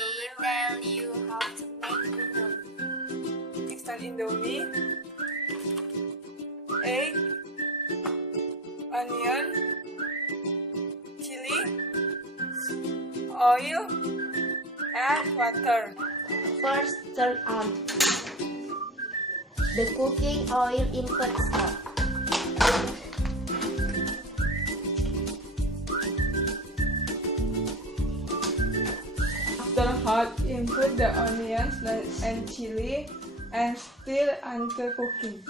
I tell you how to make noodle. Instant Indomie, egg, onion, chili, oil, and water. First, turn on the cooking oil input stop. After hot, input the onions and chili and stir until cooking.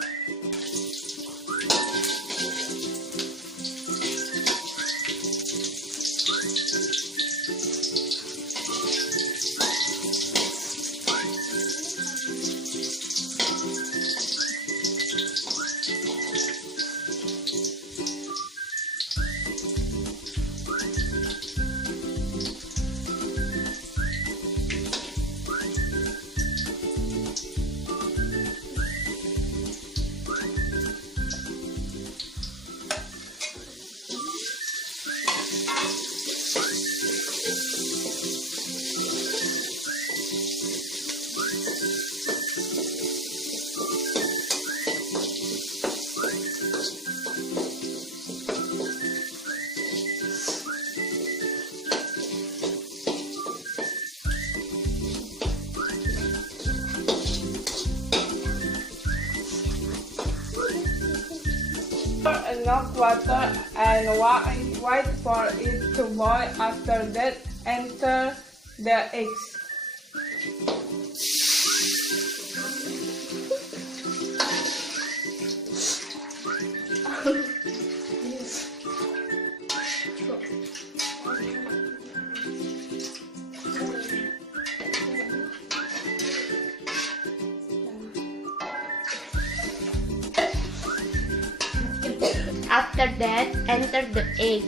Pour enough water and wait for it to boil. After that, enter the eggs. After that, enter the egg.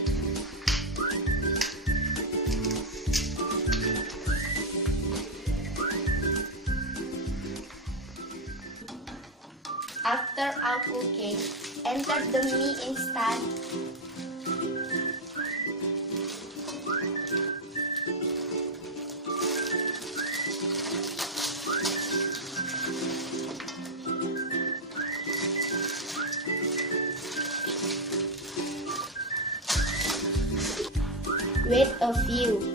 After all cooking, enter the meat instant. Wait a few.